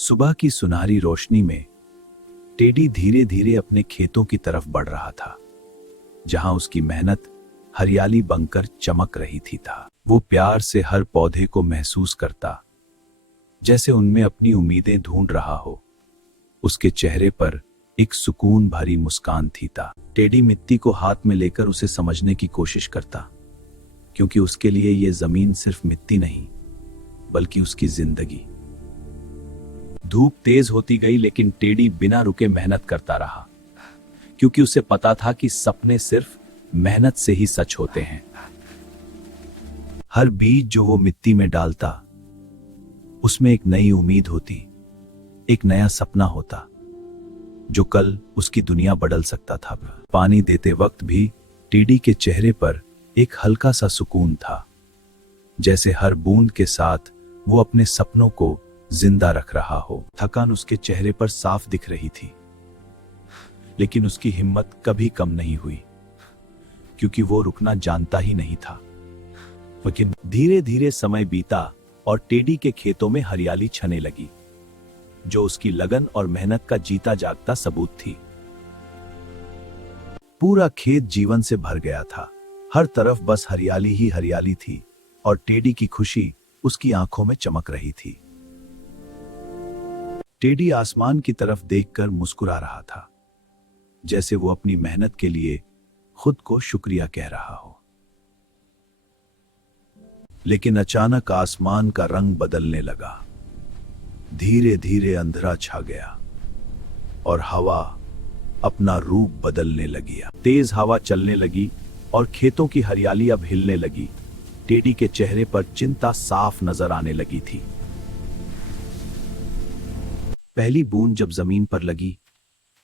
सुबह की सुनहरी रोशनी में टेडी धीरे धीरे अपने खेतों की तरफ बढ़ रहा था, जहां उसकी मेहनत हरियाली बनकर चमक रही थी। वो प्यार से हर पौधे को महसूस करता, जैसे उनमें अपनी उम्मीदें ढूंढ रहा हो। उसके चेहरे पर एक सुकून भरी मुस्कान थी। टेडी मिट्टी को हाथ में लेकर उसे समझने की कोशिश करता, क्योंकि उसके लिए ये जमीन सिर्फ मिट्टी नहीं, बल्कि उसकी जिंदगी। धूप तेज होती गई, लेकिन टेडी बिना रुके मेहनत करता रहा, क्योंकि उसे पता था कि सपने सिर्फ मेहनत से ही सच होते हैं। हर बीज जो वो मिट्टी में डालता, उसमें एक नई उम्मीद होती, एक नया सपना होता, जो कल उसकी दुनिया बदल सकता था। पानी देते वक्त भी टेडी के चेहरे पर एक हल्का सा सुकून था, जैसे हर बूंद के साथ वो अपने सपनों को जिंदा रख रहा हो। थकान उसके चेहरे पर साफ दिख रही थी, लेकिन उसकी हिम्मत कभी कम नहीं हुई, क्योंकि वो रुकना जानता ही नहीं था। लेकिन धीरे धीरे समय बीता और टेडी के खेतों में हरियाली छने लगी, जो उसकी लगन और मेहनत का जीता जागता सबूत थी। पूरा खेत जीवन से भर गया था, हर तरफ बस हरियाली ही हरियाली थी, और टेडी की खुशी उसकी आंखों में चमक रही थी। टेडी आसमान की तरफ देखकर मुस्कुरा रहा था, जैसे वो अपनी मेहनत के लिए खुद को शुक्रिया कह रहा हो। लेकिन अचानक आसमान का रंग बदलने लगा। धीरे धीरे अंधेरा छा गया और हवा अपना रूप बदलने लगी। तेज हवा चलने लगी और खेतों की हरियाली अब हिलने लगी। टेडी के चेहरे पर चिंता साफ नजर आने लगी थी। पहली बूंद जब जमीन पर लगी,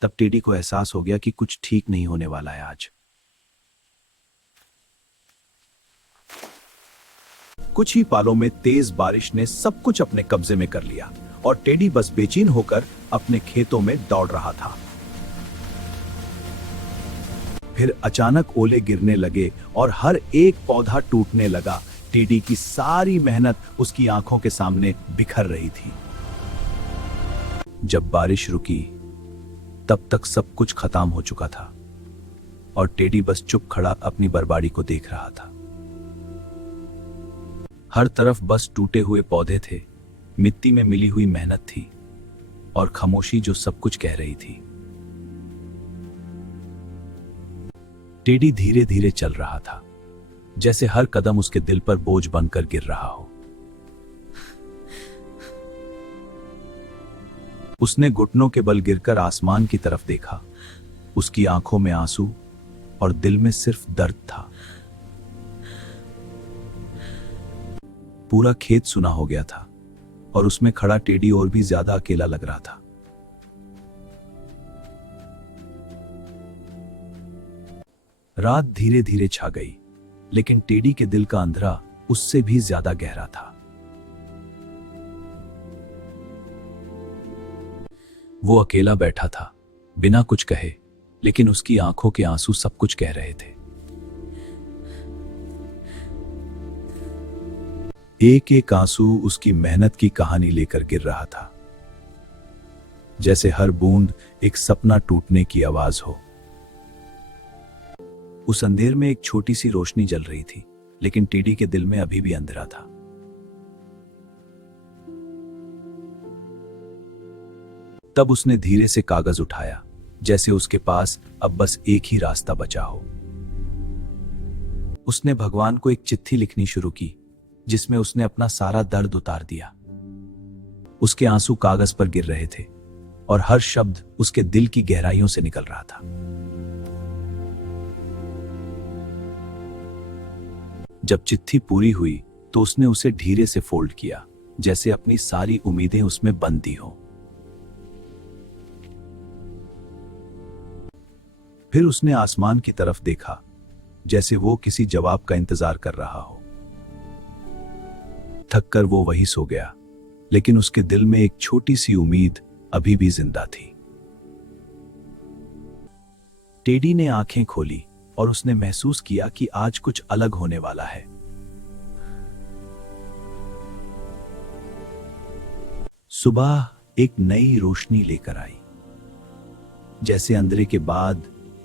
तब टेडी को एहसास हो गया कि कुछ ठीक नहीं होने वाला है आज। कुछ ही पालों में तेज बारिश ने सब कुछ अपने कब्जे में कर लिया और टेडी बस बेचैन होकर अपने खेतों में दौड़ रहा था। फिर अचानक ओले गिरने लगे और हर एक पौधा टूटने लगा। टेडी की सारी मेहनत उसकी आंखों के सामने बिखर रही थी। जब बारिश रुकी, तब तक सब कुछ खत्म हो चुका था और टेडी बस चुप खड़ा अपनी बर्बादी को देख रहा था। हर तरफ बस टूटे हुए पौधे थे, मिट्टी में मिली हुई मेहनत थी और खामोशी जो सब कुछ कह रही थी। टेडी धीरे धीरे चल रहा था, जैसे हर कदम उसके दिल पर बोझ बनकर गिर रहा हो। उसने घुटनों के बल गिरकर आसमान की तरफ देखा। उसकी आंखों में आंसू और दिल में सिर्फ दर्द था। पूरा खेत सुना हो गया था और उसमें खड़ा टेडी और भी ज्यादा अकेला लग रहा था। रात धीरे धीरे छा गई, लेकिन टेडी के दिल का अंधेरा उससे भी ज्यादा गहरा था। वो अकेला बैठा था, बिना कुछ कहे, लेकिन उसकी आंखों के आंसू सब कुछ कह रहे थे। एक एक आंसू उसकी मेहनत की कहानी लेकर गिर रहा था, जैसे हर बूंद एक सपना टूटने की आवाज हो। उस अंधेर में एक छोटी सी रोशनी जल रही थी, लेकिन टेडी के दिल में अभी भी अंधेरा था। तब उसने धीरे से कागज उठाया, जैसे उसके पास अब बस एक ही रास्ता बचा हो। उसने भगवान को एक चिट्ठी लिखनी शुरू की, जिसमें उसने अपना सारा दर्द उतार दिया। उसके आंसू कागज पर गिर रहे थे और हर शब्द उसके दिल की गहराइयों से निकल रहा था। जब चिट्ठी पूरी हुई, तो उसने उसे धीरे से फोल्ड किया, जैसे अपनी सारी उम्मीदें उसमें बंधी हो। फिर उसने आसमान की तरफ देखा, जैसे वो किसी जवाब का इंतजार कर रहा हो। थक कर वो वहीं सो गया, लेकिन उसके दिल में एक छोटी सी उम्मीद अभी भी जिंदा थी। टेडी ने आंखें खोली और उसने महसूस किया कि आज कुछ अलग होने वाला है। सुबह एक नई रोशनी लेकर आई। जैसे अंधेरे के बाद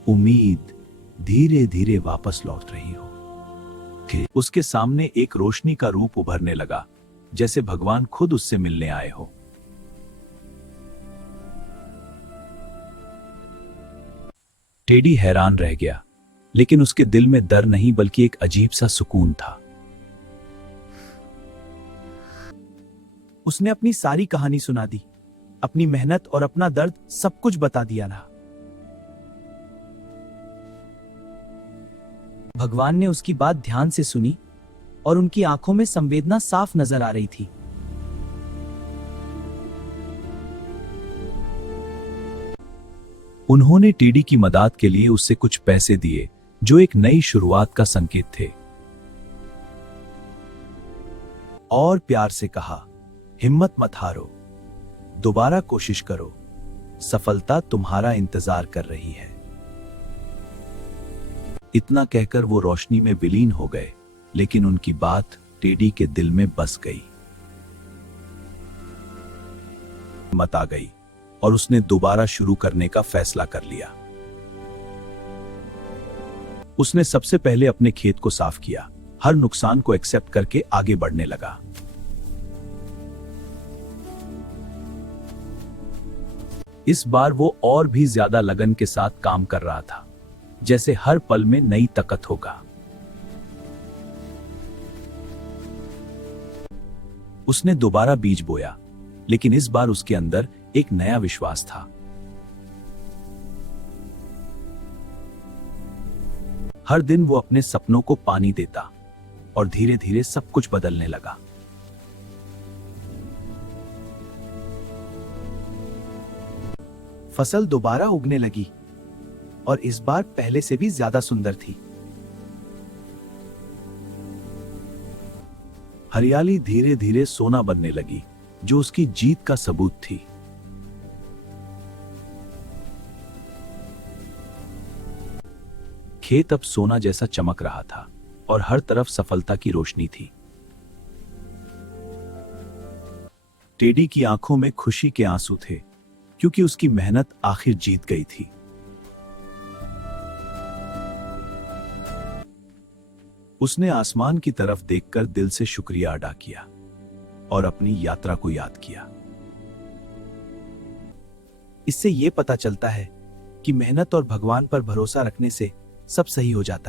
उम्मीद धीरे धीरे वापस लौट रही हो। उसके सामने एक रोशनी का रूप उभरने लगा, जैसे भगवान खुद उससे मिलने आए हो। टेडी हैरान रह गया, लेकिन उसके दिल में डर नहीं बल्कि एक अजीब सा सुकून था। उसने अपनी सारी कहानी सुना दी, अपनी मेहनत और अपना दर्द सब कुछ बता दिया ना। भगवान ने उसकी बात ध्यान से सुनी और उनकी आंखों में संवेदना साफ नजर आ रही थी। उन्होंने टेडी की मदद के लिए उससे कुछ पैसे दिए, जो एक नई शुरुआत का संकेत थे। और प्यार से कहा, हिम्मत मत हारो, दोबारा कोशिश करो, सफलता तुम्हारा इंतजार कर रही है। इतना कहकर वो रोशनी में विलीन हो गए, लेकिन उनकी बात टेडी के दिल में बस गई। हिम्मत आ गई और उसने दोबारा शुरू करने का फैसला कर लिया। उसने सबसे पहले अपने खेत को साफ किया, हर नुकसान को एक्सेप्ट करके आगे बढ़ने लगा। इस बार वो और भी ज्यादा लगन के साथ काम कर रहा था, जैसे हर पल में नई ताकत होगा। उसने दोबारा बीज बोया, लेकिन इस बार उसके अंदर एक नया विश्वास था। हर दिन वो अपने सपनों को पानी देता और धीरे धीरे सब कुछ बदलने लगा। फसल दोबारा उगने लगी और इस बार पहले से भी ज्यादा सुंदर थी। हरियाली धीरे धीरे सोना बनने लगी, जो उसकी जीत का सबूत थी। खेत अब सोना जैसा चमक रहा था और हर तरफ सफलता की रोशनी थी। टेडी की आंखों में खुशी के आंसू थे, क्योंकि उसकी मेहनत आखिर जीत गई थी। उसने आसमान की तरफ देखकर दिल से शुक्रिया अदा किया और अपनी यात्रा को याद किया। इससे यह पता चलता है कि मेहनत और भगवान पर भरोसा रखने से सब सही हो जाता है।